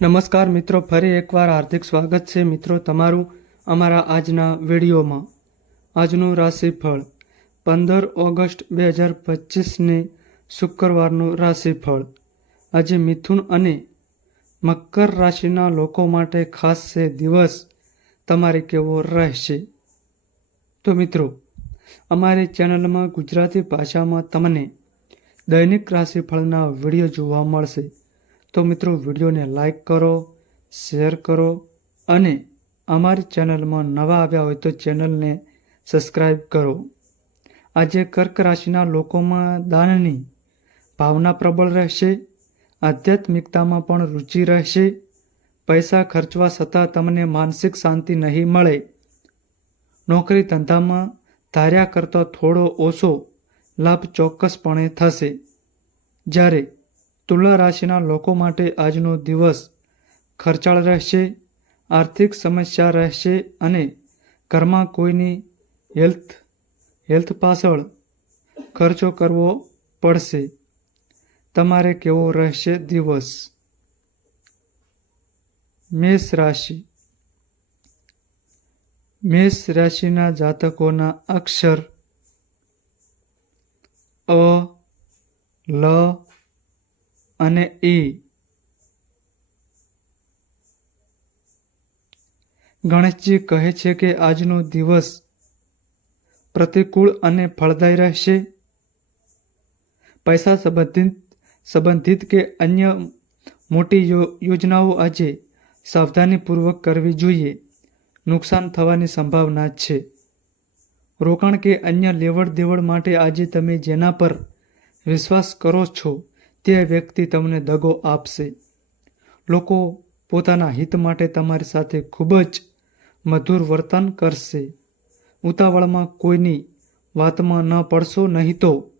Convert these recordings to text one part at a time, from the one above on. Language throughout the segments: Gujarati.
નમસ્કાર મિત્રો, ફરી એકવાર હાર્દિક સ્વાગત છે મિત્રો તમારું અમારા આજના વિડીયોમાં. આજનું રાશિફળ પંદર ઓગસ્ટ બે હજાર પચીસને શુક્રવારનું રાશિફળ. આજે મિથુન અને મકર રાશિના લોકો માટે ખાસ છે દિવસ. તમારે કેવો રહેશે? તો મિત્રો, અમારી ચેનલમાં ગુજરાતી ભાષામાં તમને દૈનિક રાશિફળના વીડિયો જોવા મળશે. તો મિત્રો, વિડીયોને લાઈક કરો શેર કરો અને અમારી ચેનલમાં નવા આવ્યા હોય તો ચેનલને સબસ્ક્રાઈબ કરો. આજે કર્ક રાશિના લોકોમાં દાનની ભાવના પ્રબળ રહેશે, આધ્યાત્મિકતામાં પણ રુચિ રહેશે, પૈસા ખર્ચવા છતાં તમને માનસિક શાંતિ નહીં મળે, નોકરી ધંધામાં ધાર્યા કરતાં થોડો ઓછો લાભ ચોક્કસપણે થશે. જ્યારે તુલા રાશિના લોકો માટે આજનો દિવસ ખર્ચાળ રહેશે, આર્થિક સમસ્યા રહેશે અને ઘરમાં કોઈની હેલ્થ હેલ્થ પાછળ ખર્ચો કરવો પડશે. તમારે કેવો રહેશે દિવસ? મેષ રાશિ. મેષ રાશિના જાતકોના અક્ષર અ, લ અને એ ગણેશજી કહે છે કે આજનો દિવસ પ્રતિકૂળ અને ફળદાયી રહેશે. પૈસા સંબંધિત સંબંધિત કે અન્ય મોટી યોજનાઓ આજે સાવધાનીપૂર્વક કરવી જોઈએ. નુકસાન થવાની સંભાવના છે. રોકાણ કે અન્ય લેવડ દેવડ માટે આજે તમે જેના પર વિશ્વાસ કરો છો તે વ્યક્તિ તમને દગો આપશે. લોકો પોતાના હિત માટે તમારી સાથે ખૂબ જ મધુર વર્તન કરશે. ઉતાવળમાં કોઈની વાતમાં ન પડશો, નહીં તો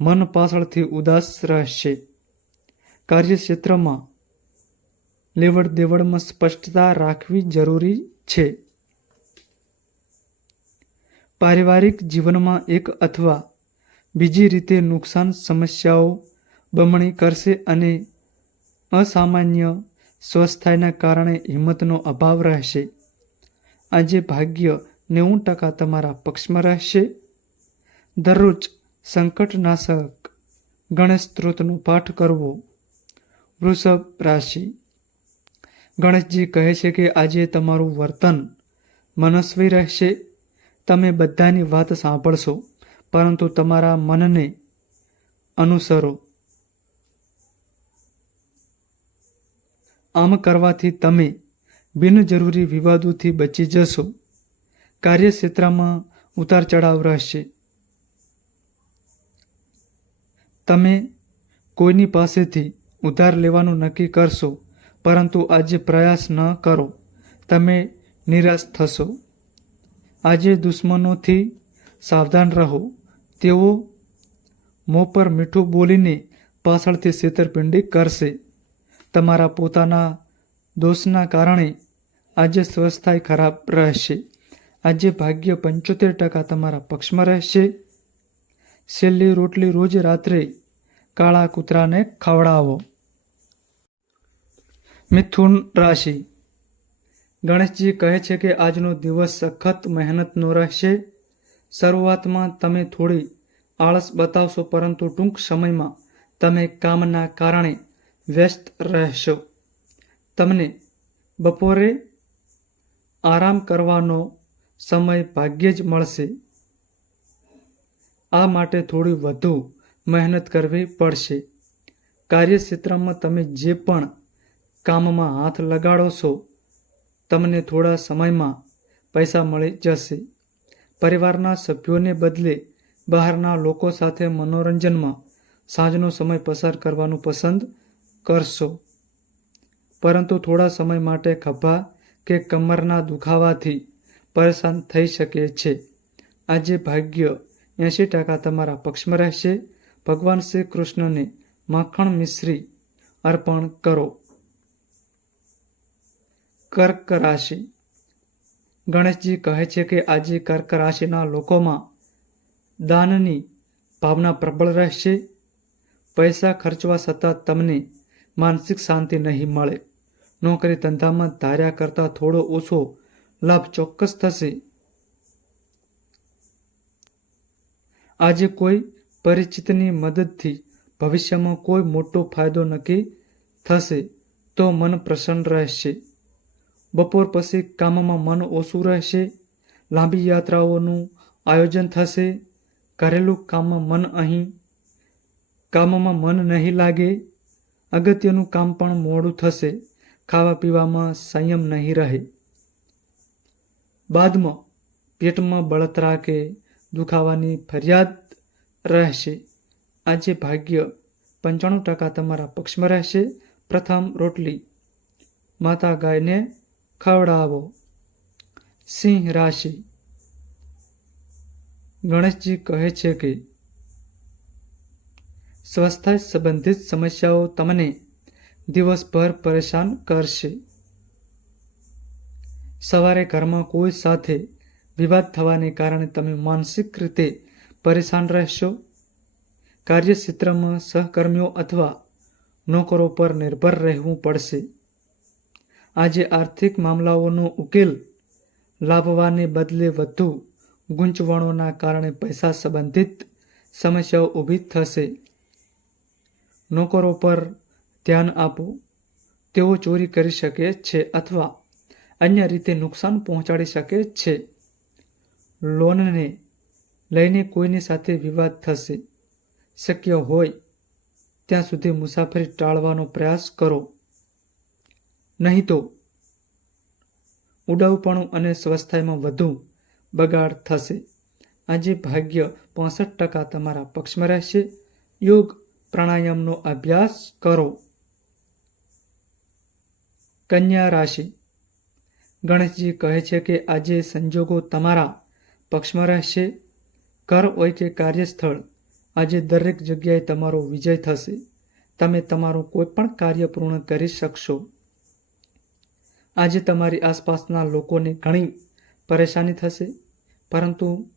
મન પાછળથી ઉદાસ રહેશે. કાર્યક્ષેત્રમાં લેવડ દેવડમાં સ્પષ્ટતા રાખવી જરૂરી છે. પારિવારિક જીવનમાં એક અથવા બીજી રીતે નુકસાન સમસ્યાઓ બમણી કરશે અને અસામાન્ય સ્વસ્થાયના કારણે હિંમતનો અભાવ રહેશે. આજે ભાગ્ય નેવું ટકા તમારા પક્ષમાં રહેશે. દરરોજ સંકટનાશક ગણેશ સ્ત્રોતનો પાઠ કરવો. વૃષભ રાશિ. ગણેશજી કહે છે કે આજે તમારું વર્તન મનસ્વી રહેશે. તમે બધાની વાત સાંભળશો, પરંતુ તમારા મનને અનુસરો. આમ કરવાથી તમે બિનજરૂરી વિવાદોથી બચી જશો. કાર્યક્ષેત્રમાં ઉતાર ચઢાવ રહેશે. તમે કોઈની પાસેથી ઉધાર લેવાનું નક્કી કરશો, પરંતુ આજે પ્રયાસ ન કરો. તમે નિરાશ થશો. આજે દુશ્મનોથી સાવધાન રહો. તેઓ મોં પર મીઠું બોલીને પાછળથી છેતરપિંડી કરશે. તમારા પોતાના દોષના કારણે આજે સ્વસ્થાય ખરાબ રહેશે. આજે ભાગ્ય પંચોતેર ટકા તમારા પક્ષમાં રહેશે. છેલ્લી રોટલી રોજ રાત્રે કાળા કૂતરાને ખવડાવો. મિથુન રાશિ. ગણેશજી કહે છે કે આજનો દિવસ સખત મહેનતનો રહેશે. શરૂઆતમાં તમે થોડી આળસ બતાવશો, પરંતુ ટૂંક સમયમાં તમે કામના કારણે વ્યસ્ત રહેશો. તમને બપોરે આરામ કરવાનો સમય ભાગ્યે જ મળશે. આ માટે થોડી વધુ મહેનત કરવી પડશે. કાર્યક્ષેત્રમાં તમે જે પણ કામમાં હાથ લગાડો છો, તમને થોડા સમયમાં પૈસા મળી જશે. પરિવારના સભ્યોને બદલે બહારના લોકો સાથે મનોરંજનમાં સાંજનો સમય પસાર કરવાનું પસંદ કરશો. પરંતુ થોડા સમય માટે ખભા કે કમરના દુખાવાથી પરેશાન થઈ શકે છે. આજે ભાગ્ય એંશી ટકા તમારા પક્ષમાં રહેશે. ભગવાન શ્રી કૃષ્ણને માખણ મિશ્રી અર્પણ કરો. કર્ક રાશિ. ગણેશજી કહે છે કે આજે કર્ક રાશિના લોકોમાં દાનની ભાવના પ્રબળ રહેશે. પૈસા ખર્ચવા છતાં તમને માનસિક શાંતિ નહીં મળે. નોકરી ધંધામાં ધાર્યા કરતાં થોડો ઓછો લાભ ચોક્કસ થશે. આજે કોઈ પરિચિતની મદદથી ભવિષ્યમાં કોઈ મોટો ફાયદો નક્કી થશે તો મન પ્રસન્ન રહેશે. બપોર પછી કામમાં મન ઓછું રહેશે, લાંબી યાત્રાઓનું આયોજન થશે, ઘરેલું કામમાં મન અહીં, કામમાં મન નહીં લાગે અગત્યનું કામ પણ મોડું થશે. ખાવા પીવામાં સંયમ નહીં રહે. બાદમાં પેટમાં બળતરા કે દુખાવાની ફરિયાદ રહેશે. આજે ભાગ્ય પંચાણું ટકા તમારા પક્ષમાં રહેશે. પ્રથમ રોટલી માતા ગાયને ખવડાવો. સિંહ રાશિ. ગણેશજી કહે છે કે સ્વસ્થતા સંબંધિત સમસ્યાઓ તમને દિવસભર પરેશાન કરશે. સવારે ઘરમાં કોઈ સાથે વિવાદ થવાને કારણે તમે માનસિક રીતે પરેશાન રહેશો. કાર્યક્ષેત્રમાં સહકર્મીઓ અથવા નોકરો પર નિર્ભર રહેવું પડશે. આજે આર્થિક મામલાઓનો ઉકેલ લાવવાને બદલે વધુ ગૂંચવણોના કારણે પૈસા સંબંધિત સમસ્યાઓ ઊભી થશે. નોકરો પર ધ્યાન આપો તેઓ ચોરી કરી શકે છે અથવા અન્ય રીતે નુકસાન પહોંચાડી શકે છે. લોનને લઈને કોઈની સાથે વિવાદ થશે, શક્ય હોય ત્યાં સુધી મુસાફરી ટાળવાનો પ્રયાસ કરો. નહીં તો ઉડાવપણું અને સ્વસ્થાયમાં વધુ બગાડ થશે. આજે ભાગ્ય પાસઠ ટકા તમારા પક્ષમાં રહેશે. યોગ પ્રાણાયામનો અભ્યાસ કરો. કન્યા રાશિ. ગણેશજી કહે છે કે આજે સંજોગો તમારા પક્ષમાં રહેશે. ઘર હોય કે કાર્યસ્થળ, આજે દરેક જગ્યાએ તમારો વિજય થશે. તમે તમારું કોઈ પણ કાર્ય પૂર્ણ કરી શકશો. આજે તમારી આસપાસના લોકોને ઘણી પરેશાની થશે, પરંતુ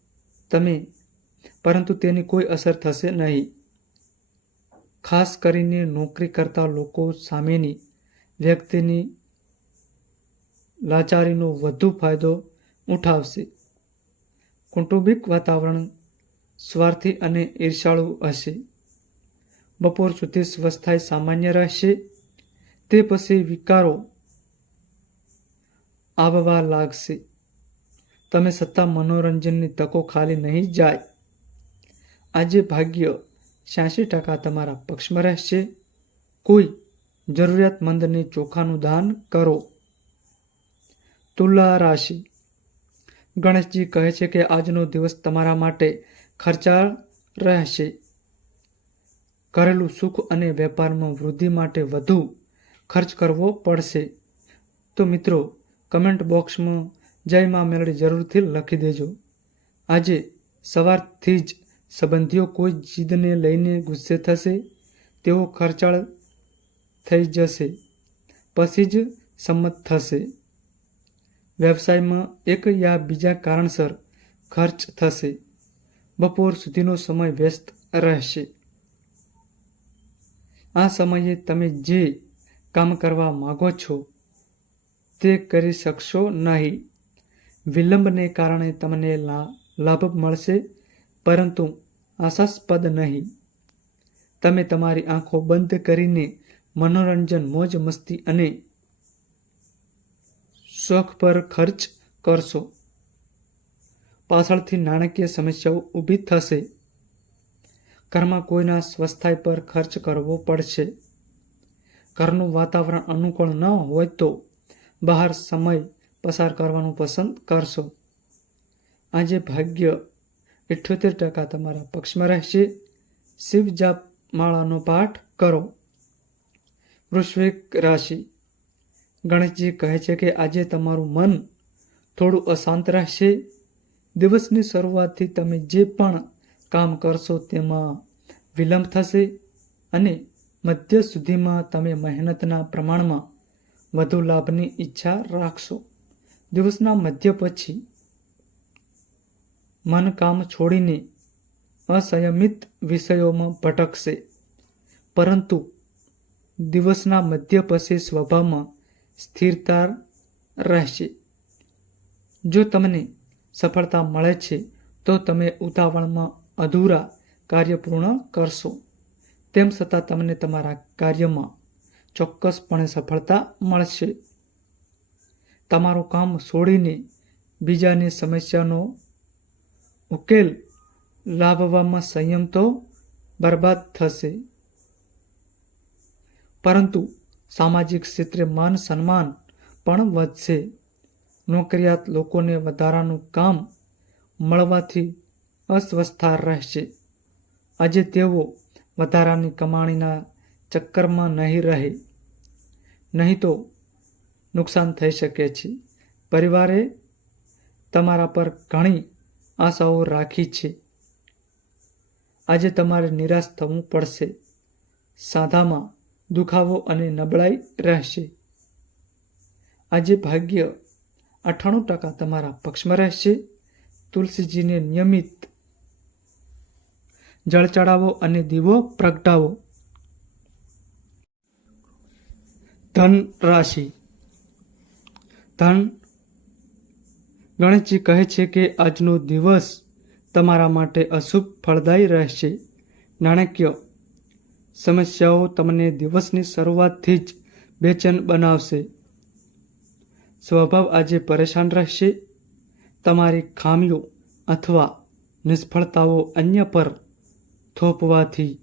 તમે, પરંતુ તેની કોઈ અસર થશે નહીં. ખાસ કરીને નોકરી કરતા લોકો સામેની વ્યક્તિની લાચારીનો વધુ ફાયદો ઉઠાવશે. કૌટુંબિક વાતાવરણ સ્વાર્થી અને ઈર્ષાળુ હશે. બપોર સુધી સ્વસ્થાય સામાન્ય રહેશે. તે પછી વિકારો આવવા લાગશે. તમે સત્તા મનોરંજનની તકો ખાલી નહીં જાય. આજે ભાગ્ય છ્યાસી ટકા તમારા પક્ષમાં રહેશે. કોઈ જરૂરિયાતમંદને ચોખાનું દાન કરો. તુલા રાશિ. ગણેશજી કહે છે કે આજનો દિવસ તમારા માટે ખર્ચાળ રહેશે. કરેલું સુખ અને વેપારમાં વૃદ્ધિ માટે વધુ ખર્ચ કરવો પડશે. તો મિત્રો, કમેન્ટ બોક્સમાં જય મા મેળડી જરૂરથી લખી દેજો. આજે સવારથી જ સંબંધીઓ કોઈ જીદને લઈને ગુસ્સે થશે, તેઓ ખર્ચાળ થઈ જશે, પછી જ સંમત થશે. વ્યવસાયમાં એક યા બીજા કારણસર ખર્ચ થશે. બપોર સુધીનો સમય વ્યસ્ત રહેશે. આ સમયે તમે જે કામ કરવા માગો છો, તે કરી શકશો નહીં. વિલંબને કારણે તમને લાભ મળશે, પરંતુ આશાસ્પદ નહીં. તમે તમારી આંખો બંધ કરીને મનોરંજન, મોજ, મસ્તી અને શોખ પર ખર્ચ કરશો. પાછળથી નાણાકીય સમસ્યાઓ ઊભી થશે. ઘરમાં કોઈના સ્વસ્થાય પર ખર્ચ કરવો પડશે. ઘરનું વાતાવરણ અનુકૂળ ન હોય તો બહાર સમય પસાર કરવાનું પસંદ કરશો. આજે ભાગ્ય ઇઠ્યોતેર ટકા તમારા પક્ષમાં રહેશે. શિવ જાપ માળાનો પાઠ કરો. વૃશ્વિક રાશિ. ગણેશજી કહે છે કે આજે તમારું મન થોડું અશાંત રહેશે. દિવસની શરૂઆતથી તમે જે પણ કામ કરશો તેમાં વિલંબ થશે અને મધ્ય સુધીમાં તમે મહેનતના પ્રમાણમાં વધુ લાભની ઈચ્છા રાખશો. દિવસના મધ્ય પછી મન કામ છોડીને અસંયમિત વિષયોમાં ભટકશે. પરંતુ દિવસના મધ્ય પછી સ્વભાવમાં સ્થિરતા રહેશે. જો તમને સફળતા મળે છે, તો તમે ઉતાવળમાં અધૂરા કાર્ય પૂર્ણ કરશો. તેમ છતાં તમને તમારા કાર્યમાં ચોક્કસપણે સફળતા મળશે. તમારું કામ છોડીને બીજાની સમસ્યાનો ઉકેલ લાવવામાં સંયમ તો બરબાદ થશે. પરંતુ સામાજિક ક્ષેત્રે માન સન્માન પણ વધશે. નોકરિયાત લોકોને વધારાનું કામ મળવાથી અસ્વસ્થતા રહેશે. આજે તેઓ વધારાની કમાણીના ચક્કરમાં નહીં રહે. નહીં તો નુકસાન થઈ શકે છે. પરિવારે તમારા પર ઘણી આશાઓ રાખી છે. આજે તમારે નિરાશ થવું પડશે. સાધામાં દુખાવો અને નબળાઈ રહેશે. આજે ભાગ્ય અઠ્ઠાણું ટકા તમારા પક્ષમાં રહેશે. તુલસીજીને નિયમિત જળ ચડાવો અને દીવો પ્રગટાવો. ધન રાશિ ધન ગણેશજી કહે છે કે આજનો દિવસ તમારા માટે અશુભ ફળદાયી રહેશે. નાણાકીય સમસ્યાઓ તમને દિવસની શરૂઆતથી જ બેચેન બનાવશે. સ્વભાવ આજે પરેશાન રહેશે. તમારી ખામીઓ અથવા નિષ્ફળતાઓ અન્ય પર થોપવાથી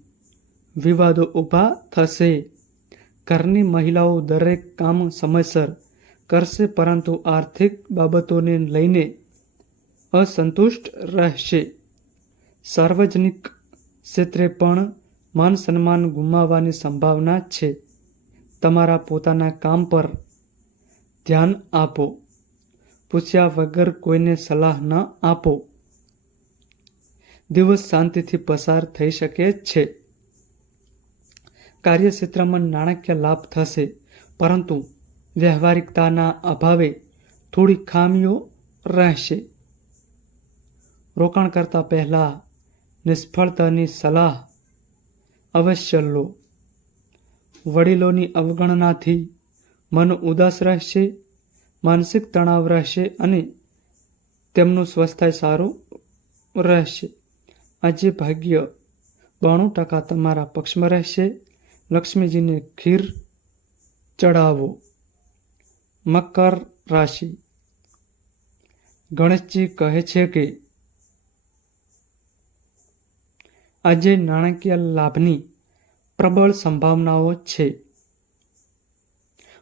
વિવાદો ઊભા થશે. ઘરની મહિલાઓ દરેક કામ સમયસર કરશે, પરંતુ આર્થિક બાબતોને લઈને અસંતુષ્ટ રહેશે. સાર્વજનિક ક્ષેત્રે પણ માન સન્માન ગુમાવવાની સંભાવના છે. તમારા પોતાના કામ પર ધ્યાન આપો. પૂછ્યા વગર કોઈને સલાહ ન આપો. દિવસ શાંતિથી પસાર થઈ શકે છે. કાર્યક્ષેત્રમાં નાણાકીય લાભ થશે, પરંતુ વ્યવહારિકતાના અભાવે થોડી ખામીઓ રહેશે. રોકાણ કરતા પહેલાં નિષ્ફળતાની સલાહ અવશ્ય લો. વડીલોની અવગણનાથી મન ઉદાસ રહેશે, માનસિક તણાવ રહેશે અને તેમનું સ્વાસ્થ્ય સારું રહેશે. આજે ભાગ્ય બાણું ટકા તમારા પક્ષમાં રહેશે. લક્ષ્મીજીને ખીર ચડાવો. મકર રાશિ. ગણેશજી કહે છે કે, આજે નાણાકીય લાભની પ્રબળ સંભાવનાઓ છે.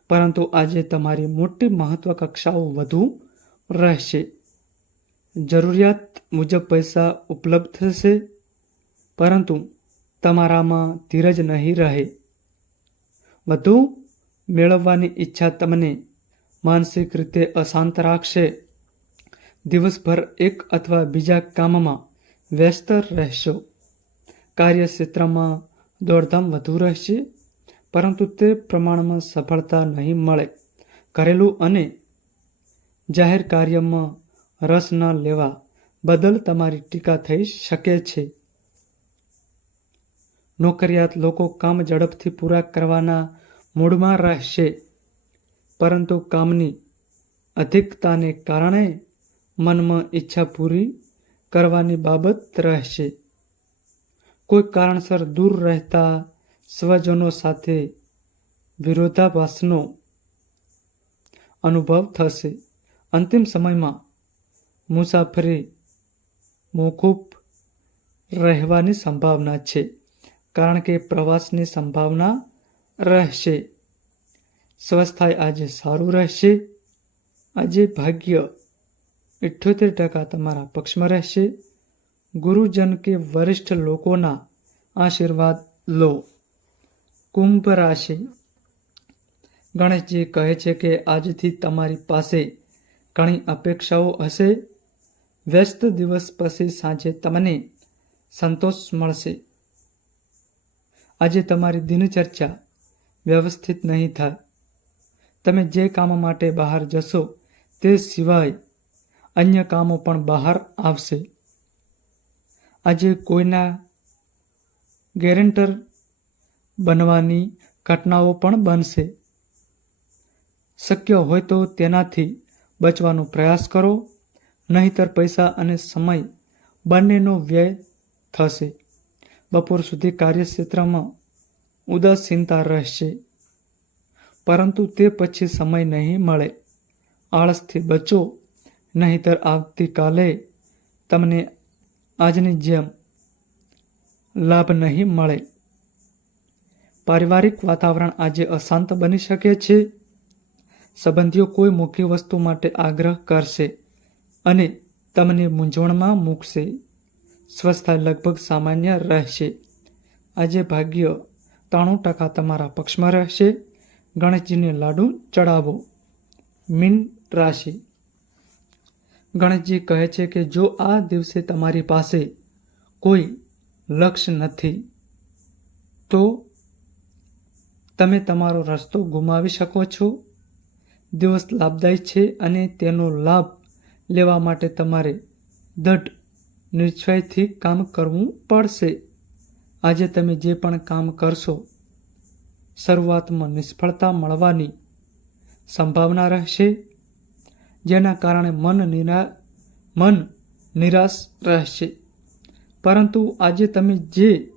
પરંતુ આજે તમારી મોટી મહત્વકક્ષાઓ વધુ રહેશે. જરૂરિયાત મુજબ પૈસા ઉપલબ્ધ થશે, પરંતુ તમારામાં ધીરજ નહીં રહે. વધુ મેળવવાની ઈચ્છા તમને માનસિક રીતે અશાંત રાખશે. દિવસભર એક અથવા બીજા કામમાં વ્યસ્ત રહેશો. કાર્યક્ષેત્રમાં દોડધામ વધુ રહેશે, પરંતુ તે પ્રમાણમાં સફળતા નહીં મળે. ઘરેલું અને જાહેર કાર્યમાં રસ ન લેવા બદલ તમારી ટીકા થઈ શકે છે. નોકરિયાત લોકો કામ ઝડપથી પૂરા કરવાના મૂડમાં રહેશે. પરંતુ કામની અધિકતાને કારણે મનમાં ઈચ્છા પૂરી કરવાની બાબત રહેશે. કોઈ કારણસર દૂર રહેતા સ્વજનો સાથે વિરોધાભાસનો અનુભવ થશે. અંતિમ સમયમાં મુસાફરી મોકૂફ રહેવાની સંભાવના છે, કારણ કે પ્રવાસની સંભાવના રહેશે. સ્વસ્થાય આજે સારું રહેશે. આજે ભાગ્ય ઇઠ્યોતેર ટકા તમારા પક્ષમાં રહેશે. ગુરુજન કે વરિષ્ઠ લોકોના આશીર્વાદ લો. કુંભ રાશિ. ગણેશજી કહે છે કે આજથી તમારી પાસે ઘણી અપેક્ષાઓ હશે. વ્યસ્ત દિવસ પછી સાંજે તમને સંતોષ મળશે. આજે તમારી દિનચર્ચા વ્યવસ્થિત નહીં થાય. તમે જે કામ માટે બહાર જશો તે સિવાય અન્ય કામો પણ બહાર આવશે. આજે કોઈના ગેરેન્ટર બનવાની ઘટનાઓ પણ બનશે. શક્ય હોય તો તેનાથી બચવાનો પ્રયાસ કરો, નહીંતર પૈસા અને સમય બંનેનો વ્યય થશે. બપોર સુધી કાર્યક્ષેત્રમાં ઉદાસીનતા રહેશે. પરંતુ તે પછી સમય નહીં મળે. આળસથી બચો, નહીંતર આવતીકાલે તમને આજની જેમ લાભ નહીં મળે. પારિવારિક વાતાવરણ આજે અશાંત બની શકે છે. સંબંધીઓ કોઈ મુખ્ય વસ્તુ માટે આગ્રહ કરશે અને તમને મૂંઝવણમાં મૂકશે. સ્વસ્થતા લગભગ સામાન્ય રહેશે. આજે ભાગ્ય ત્રાણું ટકા તમારા પક્ષમાં રહેશે. ગણેશજીને લાડુ ચડાવો. મીન રાશિ. ગણેશજી કહે છે કે જો આ દિવસે તમારી પાસે કોઈ લક્ષ્ય નથી, તો તમે તમારો રસ્તો ગુમાવી શકો છો. દિવસ લાભદાયી છે અને તેનો લાભ લેવા માટે તમારે દઢ નિશ્ચયથી કામ કરવું પડશે. આજે તમે જે પણ કામ કરશો શરૂઆતમાં નિષ્ફળતા મળવાની સંભાવના રહેશે, જેના કારણે મન નિરા, મન નિરાશ રહેશે. પરંતુ આજે તમે જે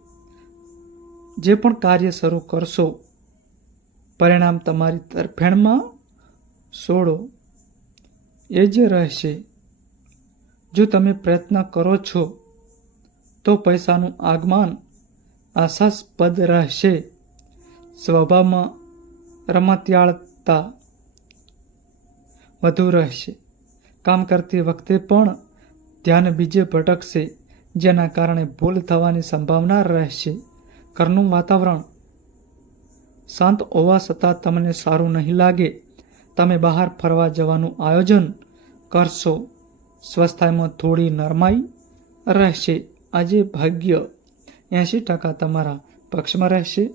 જે પણ કાર્ય શરૂ કરશો, પરિણામ તમારી તરફેણમાં છોડો એ જ રહેશે. જો તમે પ્રયત્ન કરો છો, તો પૈસાનું આગમન આશાસ્પદ રહેશે. સ્વભાવમાં રમતિયાળતા વધુ રહેશે. કામ કરતી વખતે પણ ધ્યાન બીજે ભટકશે, જેના કારણે ભૂલ થવાની સંભાવના રહેશે. ઘરનું વાતાવરણ શાંત હોવા છતાં તમને સારું નહીં લાગે. તમે બહાર ફરવા જવાનું આયોજન કરશો. સ્વસ્થામાં થોડી નરમાઈ રહેશે. આજે ભાગ્ય એંશી ટકા તમારા પક્ષમાં રહેશે.